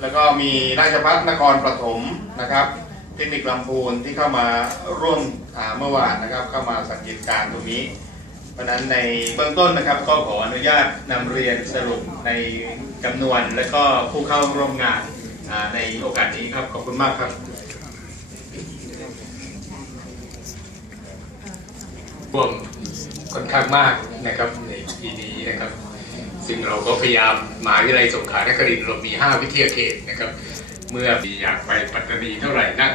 แล้วก็มีราชพัฒนครปฐมนะครับ เทคนิคลำพูนที่เข้ามาร่วมเมื่อวานนะครับ เข้ามาสังเกตการตรงนี้ เพราะนั้นในเบื้องต้นนะครับ ก็ขออนุญาตนำเรียนสรุปในจำนวนและก็ผู้เข้าร่วมงานในโอกาสนี้ครับ ขอบคุณมากครับร่วมค่อนข้างมากนะครับในปีนี้นะครับ ซึ่งเราก็พยายามมหาวิทยาลัยสงขลานครินทร์เรามี 5 วิทยาเขตนะครับ เมื่อมีอยากไปปัตตานีเท่าไหร่นัก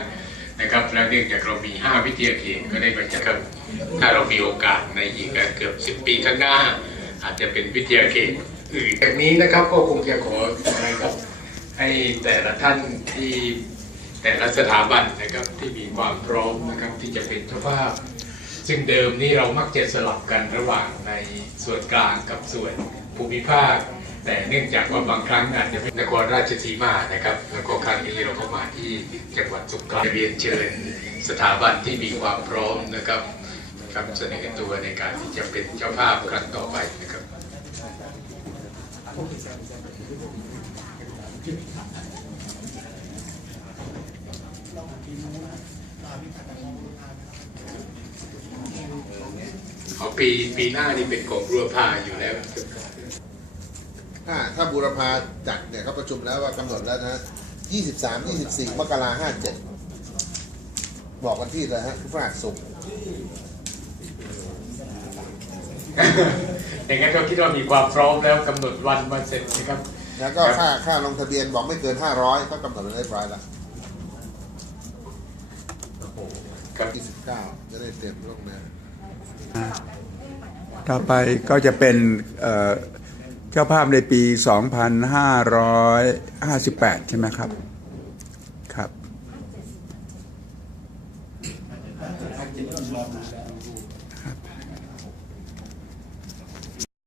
นะครับ แล้วเนื่องจากเรามี 5 วิทยาเขตก็ได้ไปจัดครับถ้าเรามีโอกาสในอีกเกือบ 10 ปีข้างหน้า อาจจะเป็นวิทยาเขตอื่นจากนี้นะครับก็คงจะขอนะครับให้แต่ละท่านที่แต่ละสถาบันนะครับที่มีความพร้อมนะครับที่จะเป็นเจ้าภาพ ซึ่งเดิมนี่เรามักจะสลับกันระหว่างในส่วนกลางกับส่วน ภูมิภาค แต่เนื่องจากว่าบางครั้งอาจจะเป็นนครราชสีมานะครับ แล้วก็ครั้งนี้เราก็มาที่จังหวัดสงขลาเรียนเชิญสถาบันที่มีความพร้อมนะครับครับเสนอตัวในการที่จะเป็นเจ้าภาพครั้งต่อไปนะครับเอาปีปีหน้านี่เป็นของรัวพาอยู่แล้ว ถ้าถ้าบูรพาจัดเนี่ยเขาประชุมแล้วว่ากำหนดแล้วนะยี่สิบสามยี่สิบสี่มกราห้าเจ็ดบอกกันที่เลยฮะทุกฝรั่งสุขอย่างนั้นก็คิดว่ามีความพร้อมแล้วกำหนดวันมาเสร็จนะครับ แล้วก็ครับค่าค่าลงทะเบียนบอกไม่เกินห้าร้อยก็กำหนดไว้เรียบร้อยแล้วครับยี่สิบเก้าจะได้เต็มลงนะ ต่อไปก็จะเป็นเอ่อเจ้าภาพในปี 2558 ใช่ไหมครับ ครับ